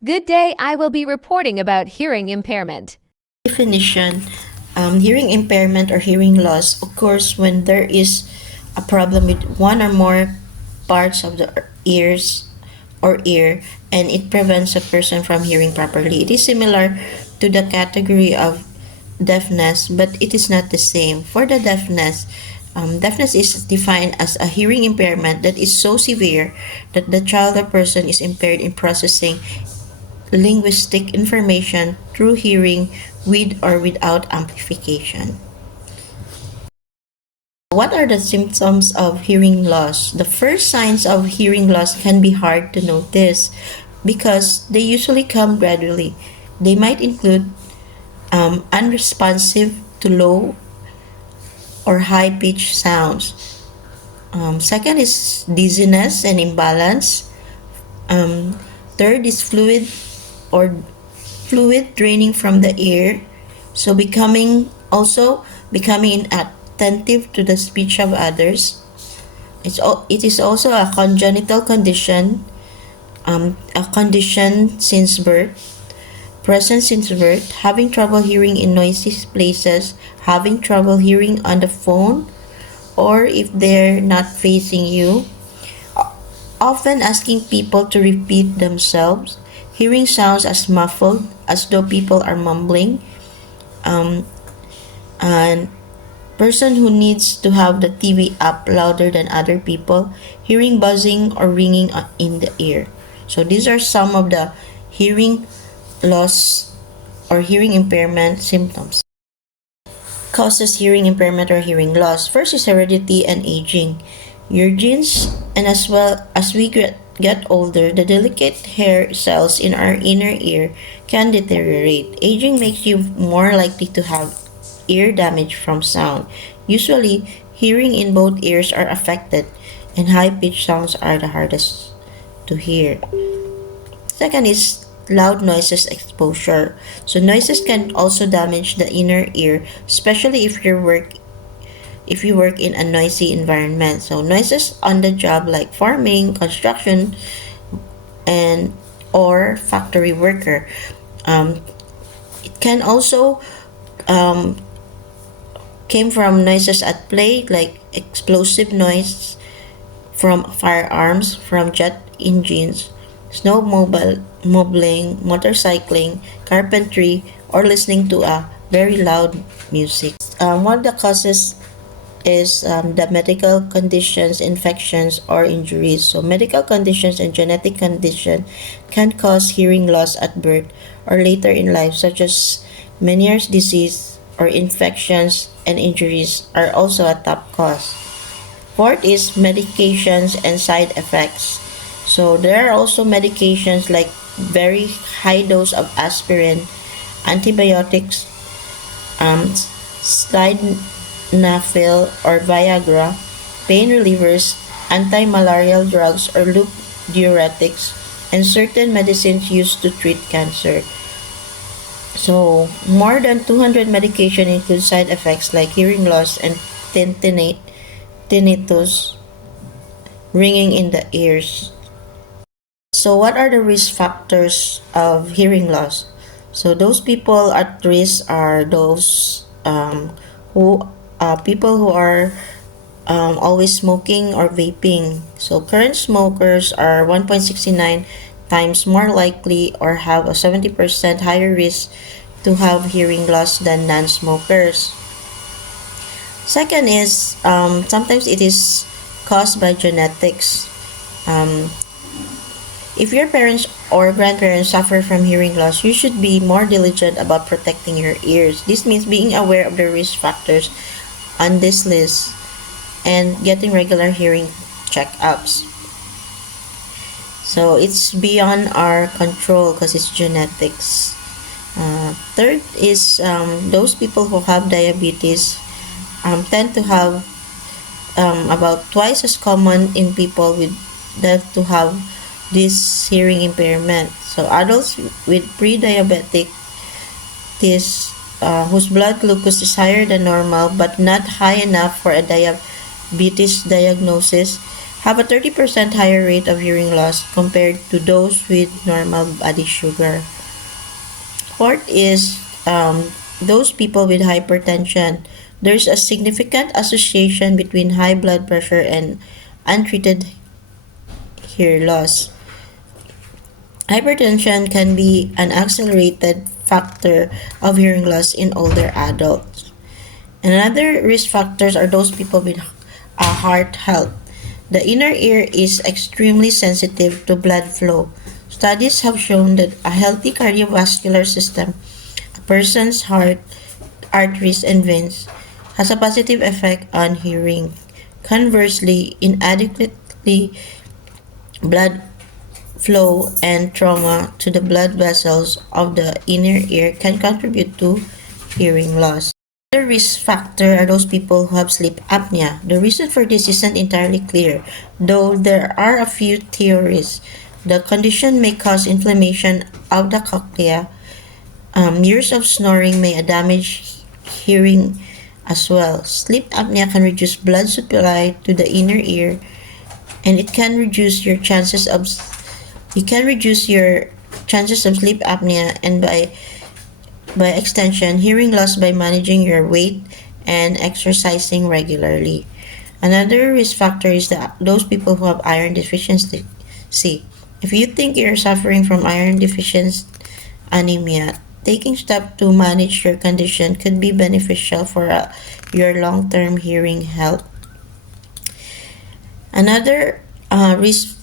Good day, I will be reporting about hearing impairment. Definition: hearing impairment or hearing loss occurs when there is a problem with one or more parts of the ears or ear, and it prevents a person from hearing properly. It is similar to the category of deafness, but it is not the same. For the deafness is defined as a hearing impairment that is so severe that the child or person is impaired in processing linguistic information through hearing with or without amplification. What are the symptoms of hearing loss? The first signs of hearing loss can be hard to notice because they usually come gradually. They might include unresponsive to low or high pitched sounds. Second is dizziness and imbalance. Um, Third is or fluid draining from the ear, so becoming inattentive to the speech of others. It is also a congenital condition, a condition since birth, present since birth, having trouble hearing in noisy places, having trouble hearing on the phone, or if they're not facing you, often asking people to repeat themselves, hearing sounds as muffled as though people are mumbling, um, and person who needs to have the TV up louder than other people, hearing buzzing or ringing in the ear. So these are some of the hearing loss or hearing impairment symptoms. Causes hearing impairment or hearing loss. First is heredity and aging. Your genes, and as well as we get older, the delicate hair cells in our inner ear can deteriorate. Aging makes you more likely to have ear damage from sound. Usually, hearing in both ears are affected, and high pitched sounds are the hardest to hear. Second is loud noises exposure. So noises can also damage the inner ear, especially if you work in a noisy environment. So noises on the job like farming, construction, and or factory worker. Um, it can also um, came from noises at play like explosive noise from firearms, from jet engines, snowmobiling, motorcycling, carpentry, or listening to a very loud music. One of the causes is the medical conditions, infections, or injuries. So medical conditions and genetic condition can cause hearing loss at birth or later in life, such as Meniere's disease or infections and injuries are also a top cause. Fourth is medications and side effects. So there are also medications like very high dose of aspirin, antibiotics, sildenafil or Viagra, pain relievers, anti-malarial drugs or loop diuretics, and certain medicines used to treat cancer. So more than 200 medication include side effects like hearing loss and tinnitus, ringing in the ears. So what are the risk factors of hearing loss? So those people at risk are those who people who are always smoking or vaping. So current smokers are 1.69 times more likely or have a 70% higher risk to have hearing loss than non-smokers. Second is sometimes it is caused by genetics. Um, if your parents or grandparents suffer from hearing loss, you should be more diligent about protecting your ears. This means being aware of the risk factors on this list and getting regular hearing checkups. So it's beyond our control because it's genetics. Third is those people who have diabetes tend to have about twice as common in people with that to have this hearing impairment. So adults with pre-diabetic whose blood glucose is higher than normal but not high enough for a diabetes diagnosis have a 30% higher rate of hearing loss compared to those with normal body sugar. Fourth is those people with hypertension. There's a significant association between high blood pressure and untreated hear loss. Hypertension can be an accelerated factor of hearing loss in older adults. And another risk factors are those people with heart health. The inner ear is extremely sensitive to blood flow. Studies have shown that a healthy cardiovascular system, a person's heart, arteries, and veins, has a positive effect on hearing. Conversely, inadequately blood flow and trauma to the blood vessels of the inner ear can contribute to hearing loss. Another risk factor are those people who have sleep apnea. The reason for this isn't entirely clear, though there are a few theories. The condition may cause inflammation of the cochlea. Years of snoring may damage hearing as well. Sleep apnea can reduce blood supply to the inner ear, and it can reduce your chances of sleep apnea and by extension, hearing loss by managing your weight and exercising regularly. Another risk factor is those people who have iron deficiency. If you think you're suffering from iron deficiency anemia, taking steps to manage your condition could be beneficial for your long-term hearing health. Another risk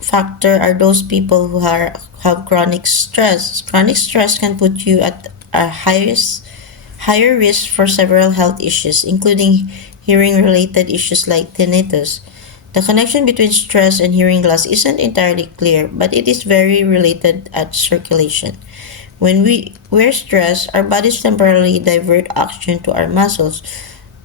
factor are those people who have chronic stress. Chronic stress can put you at a higher risk for several health issues, including hearing-related issues like tinnitus. The connection between stress and hearing loss isn't entirely clear, but it is very related at circulation. When we're stressed, our bodies temporarily divert oxygen to our muscles.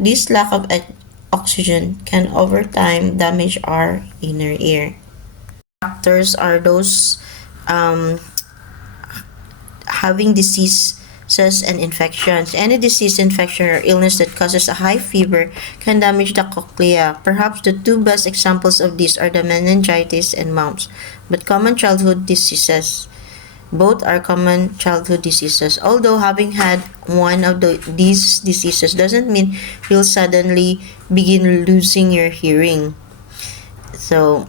This lack of oxygen can over time damage our inner ear. Factors are those having diseases and infections. Any disease, infection, or illness that causes a high fever can damage the cochlea. Perhaps the two best examples of these are the meningitis and mumps, but common childhood diseases. Both are common childhood diseases. Although having had one of these diseases doesn't mean you'll suddenly begin losing your hearing. So,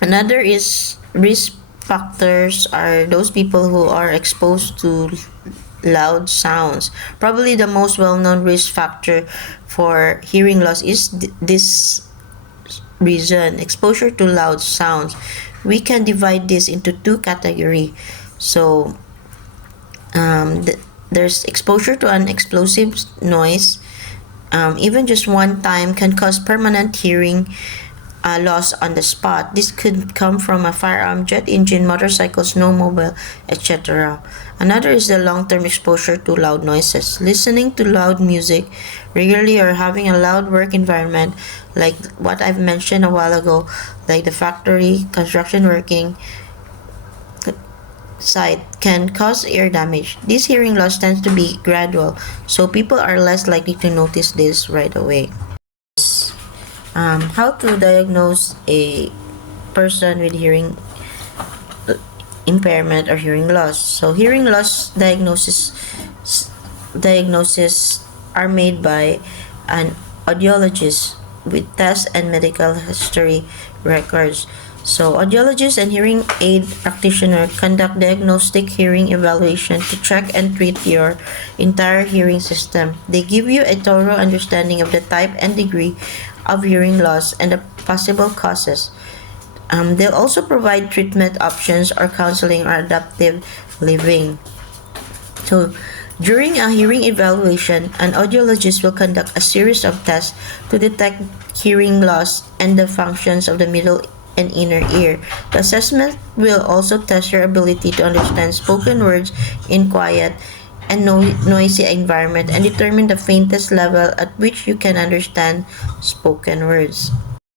another is risk factors are those people who are exposed to loud sounds. Probably the most well-known risk factor for hearing loss is this reason, exposure to loud sounds. We can divide this into two categories. So, there's exposure to an explosive noise. Even just one time can cause permanent hearing loss on the spot. This could come from a firearm, jet engine, motorcycle, snowmobile, etc. Another is the long-term exposure to loud noises. Listening to loud music regularly or having a loud work environment, like what I've mentioned a while ago, like the factory, construction working site, can cause ear damage. This hearing loss tends to be gradual, so people are less likely to notice this right away. How to diagnose a person with hearing impairment or hearing loss. So hearing loss diagnoses are made by an audiologist with tests and medical history records. So audiologists and hearing aid practitioner conduct diagnostic hearing evaluation to check and treat your entire hearing system. They give you a thorough understanding of the type and degree of hearing loss and the possible causes. They'll also provide treatment options or counseling or adaptive living. So, during a hearing evaluation, an audiologist will conduct a series of tests to detect hearing loss and the functions of the middle and inner ear. The assessment will also test your ability to understand spoken words in quiet and noisy environment and determine the faintest level at which you can understand spoken words.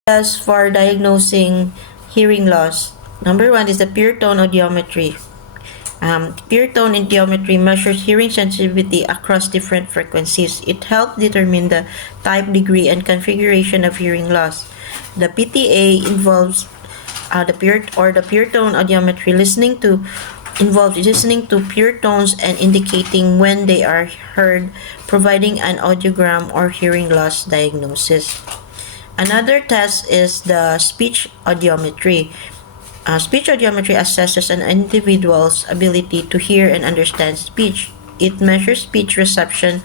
As for diagnosing hearing loss, number one is the pure tone audiometry. Pure tone audiometry measures hearing sensitivity across different frequencies. It helps determine the type, degree, and configuration of hearing loss. The PTA involves the pure tone audiometry involves listening to pure tones and indicating when they are heard, providing an audiogram or hearing loss diagnosis. Another test is the speech audiometry. Speech audiometry assesses an individual's ability to hear and understand speech. It measures speech reception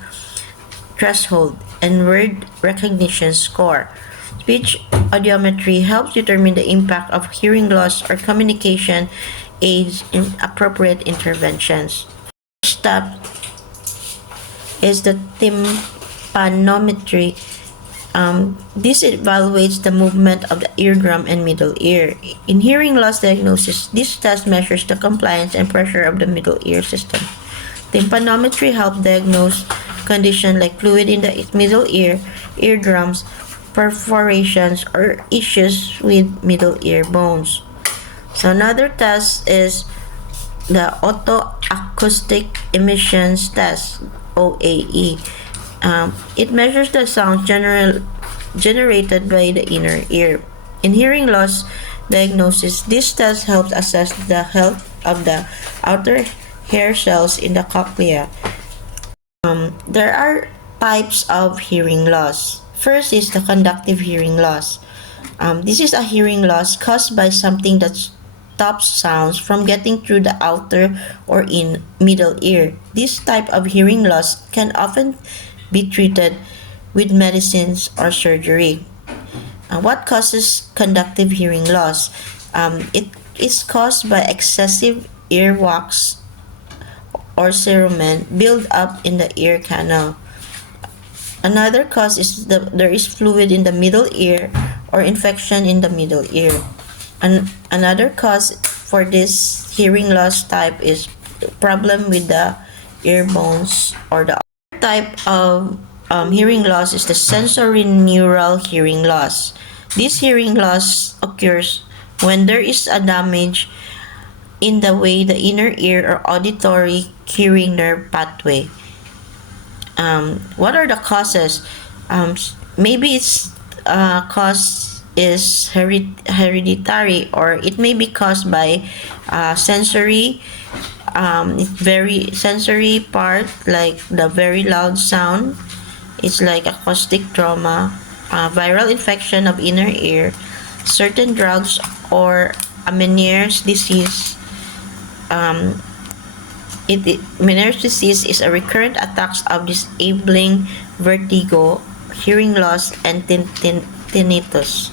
threshold and word recognition score. Speech audiometry helps determine the impact of hearing loss or communication aids in appropriate interventions. First step is the tympanometry. This evaluates the movement of the eardrum and middle ear. In hearing loss diagnosis, this test measures the compliance and pressure of the middle ear system. Tympanometry helps diagnose conditions like fluid in the middle ear, eardrums, perforations, or issues with middle ear bones. So another test is the autoacoustic emissions test, OAE. It measures the sound generated by the inner ear. In hearing loss diagnosis, this test helps assess the health of the outer hair cells in the cochlea. There are types of hearing loss. First is the conductive hearing loss. This is a hearing loss caused by something that stops sounds from getting through the outer or in middle ear. This type of hearing loss can often be treated with medicines or surgery. What causes conductive hearing loss? It is caused by excessive earwax or cerumen build up in the ear canal. Another cause is there is fluid in the middle ear or infection in the middle ear. Another cause for this hearing loss type is problem with the ear bones. Or the other type of hearing loss is the sensory neural hearing loss. This hearing loss occurs when there is a damage in the way the inner ear or auditory hearing nerve pathway. What are the causes? Maybe its cause is hereditary, or it may be caused by sensory, very sensory part, like the very loud sound. It's like acoustic trauma, viral infection of inner ear, certain drugs, or a Meniere's disease. Meniere's disease is a recurrent attacks of disabling vertigo, hearing loss, and tinnitus.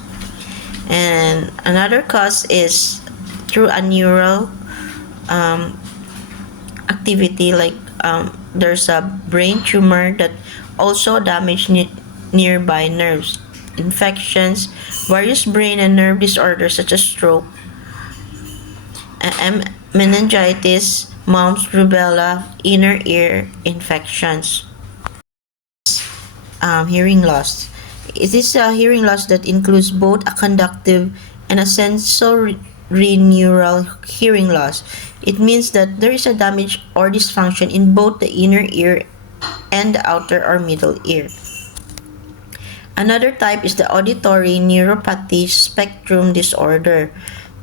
And another cause is through a neural activity, like there's a brain tumor that also damage nearby nerves, infections, various brain and nerve disorders such as stroke, meningitis, mumps, rubella, inner ear infections. Hearing loss. It is a hearing loss that includes both a conductive and a sensory neural hearing loss. It means that there is a damage or dysfunction in both the inner ear and the outer or middle ear. Another type is the auditory neuropathy spectrum disorder.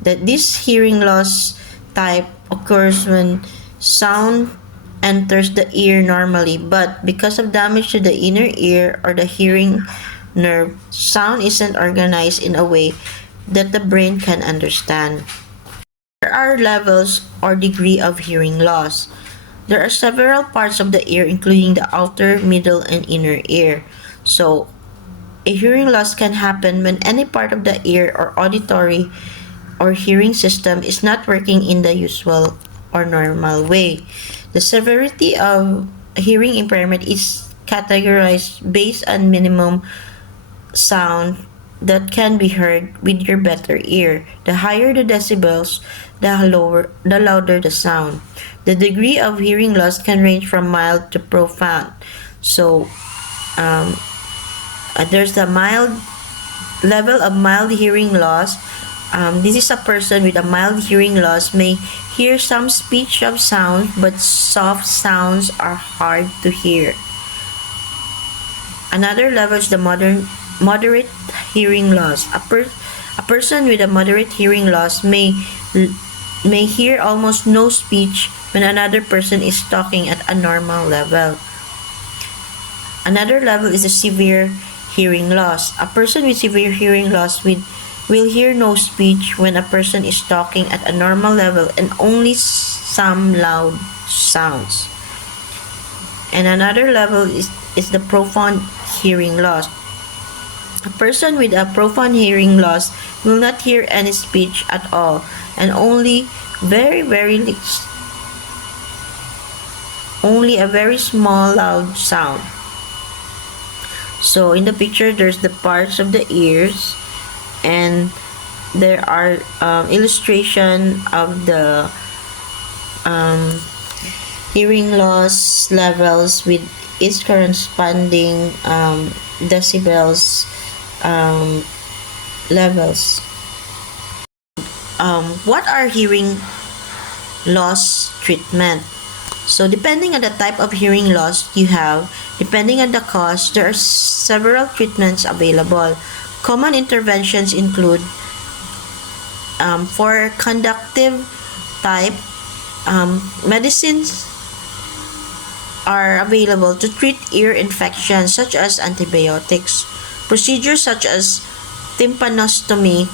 That this hearing loss type occurs when sound enters the ear normally, but because of damage to the inner ear or the hearing nerve, sound isn't organized in a way that the brain can understand. There are levels or degree of hearing loss. There are several parts of the ear, including the outer, middle, and inner ear. So, a hearing loss can happen when any part of the ear or auditory or hearing system is not working in the usual or normal way. The severity of hearing impairment is categorized based on minimum sound that can be heard with your better ear. The higher the decibels, the louder the sound. The degree of hearing loss can range from mild to profound. So, there's the mild level of mild hearing loss. This is a person with a mild hearing loss may hear some speech of sound, but soft sounds are hard to hear. Another level is the moderate hearing loss. A person with a moderate hearing loss may hear almost no speech when another person is talking at a normal level. Another level is a severe hearing loss. A person with severe hearing loss will hear no speech when a person is talking at a normal level and only some loud sounds. And another level is the profound hearing loss. A person with a profound hearing loss will not hear any speech at all and only only a very small loud sound. So in the picture, there's the parts of the ears, and there are illustration of the hearing loss levels with its corresponding decibels levels. What are hearing loss treatment? So depending on the type of hearing loss you have, depending on the cause, there are several treatments available. Common interventions include for conductive type, medicines are available to treat ear infections such as antibiotics. Procedures such as tympanostomy,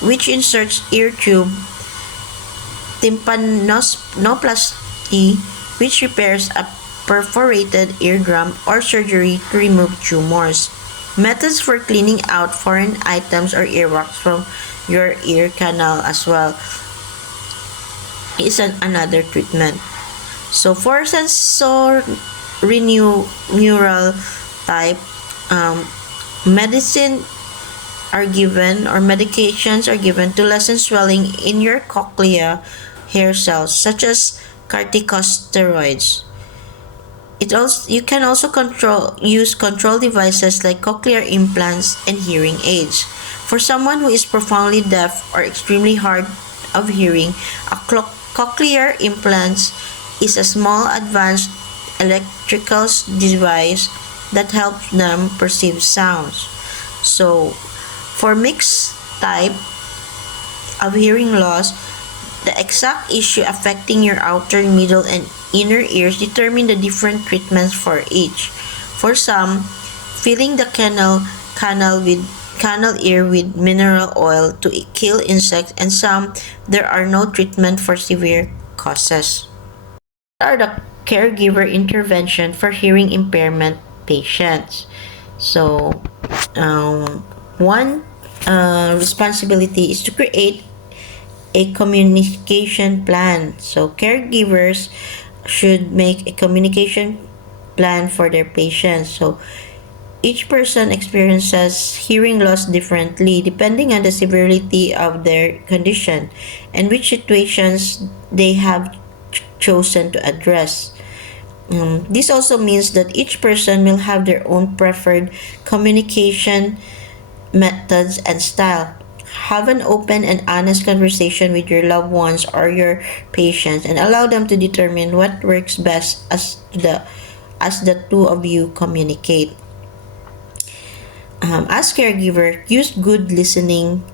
which inserts ear tube, tympanoplasty, which repairs a perforated eardrum, or surgery to remove tumors. Methods for cleaning out foreign items or earwax from your ear canal as well is another treatment. So for sensorineural type, medicine are given or medications are given to lessen swelling in your cochlea hair cells, such as corticosteroids. You can also use control devices like cochlear implants and hearing aids. For someone who is profoundly deaf or extremely hard of hearing, a cochlear implants is a small advanced electrical device that helps them perceive sounds. So, for mixed type of hearing loss, the exact issue affecting your outer, middle, and inner ears determine the different treatments for each. For some, filling the canal ear with mineral oil to kill insects, and some, there are no treatment for severe causes. What are the caregiver intervention for hearing impairment patients? So, one responsibility is to create a communication plan. So caregivers should make a communication plan for their patients. So each person experiences hearing loss differently depending on the severity of their condition and which situations they have chosen to address. This also means that each person will have their own preferred communication methods and style. Have an open and honest conversation with your loved ones or your patients and allow them to determine what works best as the two of you communicate. As caregiver, use good listening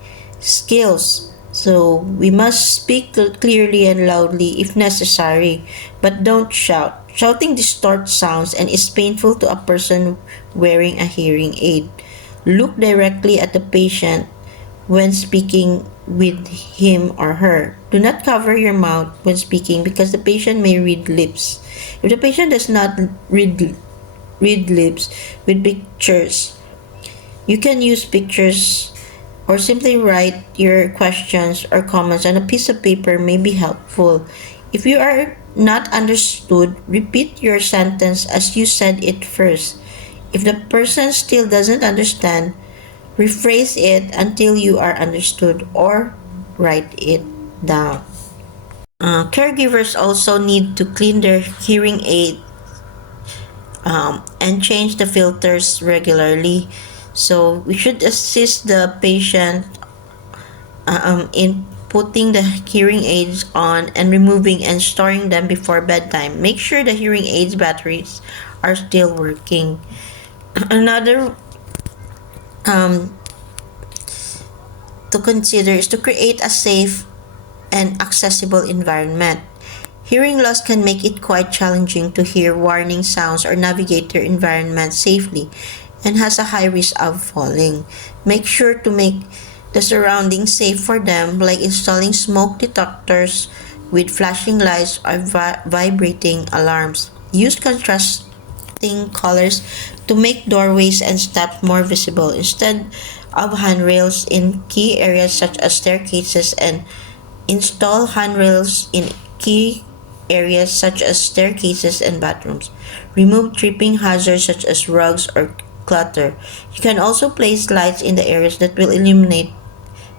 skills. So we must speak clearly and loudly if necessary, but don't shout. Shouting distorts sounds and is painful to a person wearing a hearing aid. Look directly at the patient when speaking with him or her. Do not cover your mouth when speaking because the patient may read lips. If the patient does not read lips with pictures, you can use pictures or simply write your questions or comments on a piece of paper may be helpful. If you are not understood, repeat your sentence as you said it first. If the person still doesn't understand, rephrase it until you are understood or write it down. Caregivers also need to clean their hearing aid and change the filters regularly. So we should assist the patient in putting the hearing aids on and removing and storing them before bedtime. Make sure the hearing aids batteries are still working. Another um, to consider is to create a safe and accessible environment. Hearing loss can make it quite challenging to hear warning sounds or navigate their environment safely and has a high risk of falling. Make sure to make the surroundings safe for them, like installing smoke detectors with flashing lights or vibrating alarms. Use contrasting colors to make doorways and steps more visible instead of handrails in key areas such as staircases, and install handrails in key areas such as staircases and bathrooms. Remove tripping hazards such as rugs or clutter. You can also place lights in the areas that will illuminate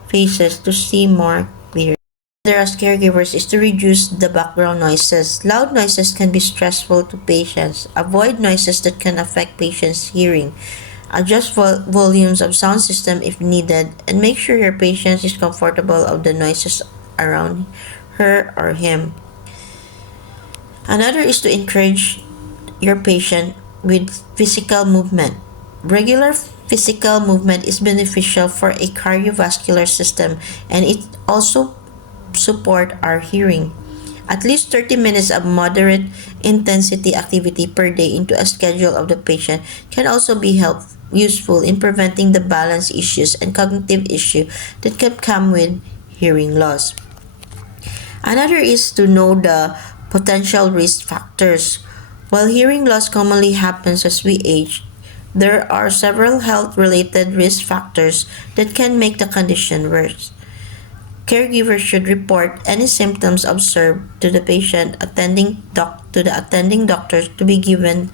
faces to see more clearly. There as caregivers is to reduce the background noises. Loud noises can be stressful to patients. Avoid noises that can affect patients' hearing. Adjust volumes of sound system if needed, and make sure your patient is comfortable of the noises around her or him. Another is to encourage your patient with physical movement. Regular physical movement is beneficial for a cardiovascular system, and it also support our hearing. At least 30 minutes of moderate intensity activity per day into a schedule of the patient can also be useful in preventing the balance issues and cognitive issue that can come with hearing loss. Another is to know the potential risk factors. While hearing loss commonly happens as we age, there are several health related risk factors that can make the condition worse. Caregivers should report any symptoms observed to the patient to the attending doctor to be given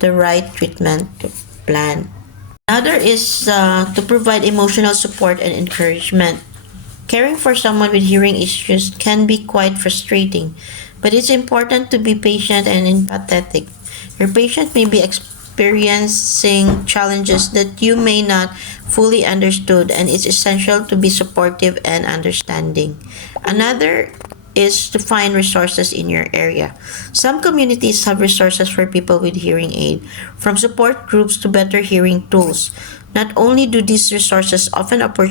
the right treatment plan. Another is to provide emotional support and encouragement. Caring for someone with hearing issues can be quite frustrating, but it's important to be patient and empathetic. Your patient may be experiencing challenges that you may not fully understood, and it's essential to be supportive and understanding. Another is to find resources in your area. Some communities have resources for people with hearing aid, from support groups to better hearing tools. Not only do these resources often offer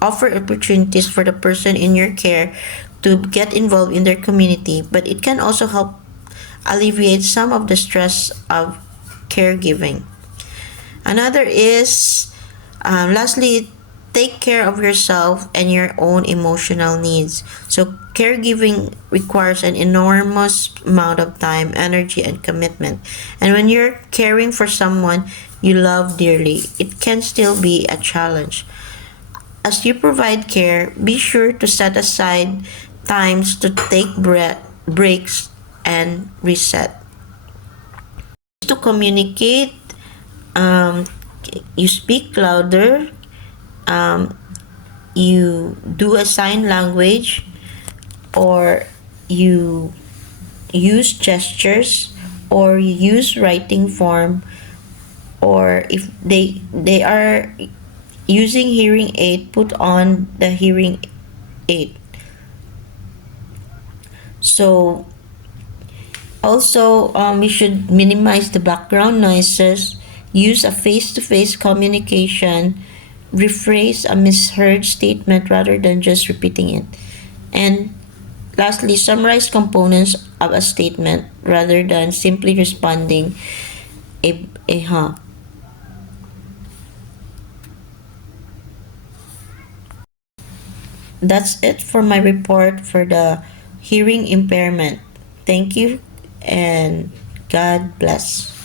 opportunities for the person in your care to get involved in their community, but it can also help alleviate some of the stress of caregiving. Another is, lastly, take care of yourself and your own emotional needs. So, caregiving requires an enormous amount of time, energy, and commitment. And when you're caring for someone you love dearly, it can still be a challenge. As you provide care, be sure to set aside times to take breaks and reset. To communicate, um, you speak louder, um, you do a sign language, or you use gestures, or you use writing form, or if they are using hearing aid, put on the hearing aid. So also, we should minimize the background noises, use a face-to-face communication, rephrase a misheard statement rather than just repeating it, and lastly, summarize components of a statement rather than simply responding a huh. That's it for my report for the hearing impairment. Thank you and God bless.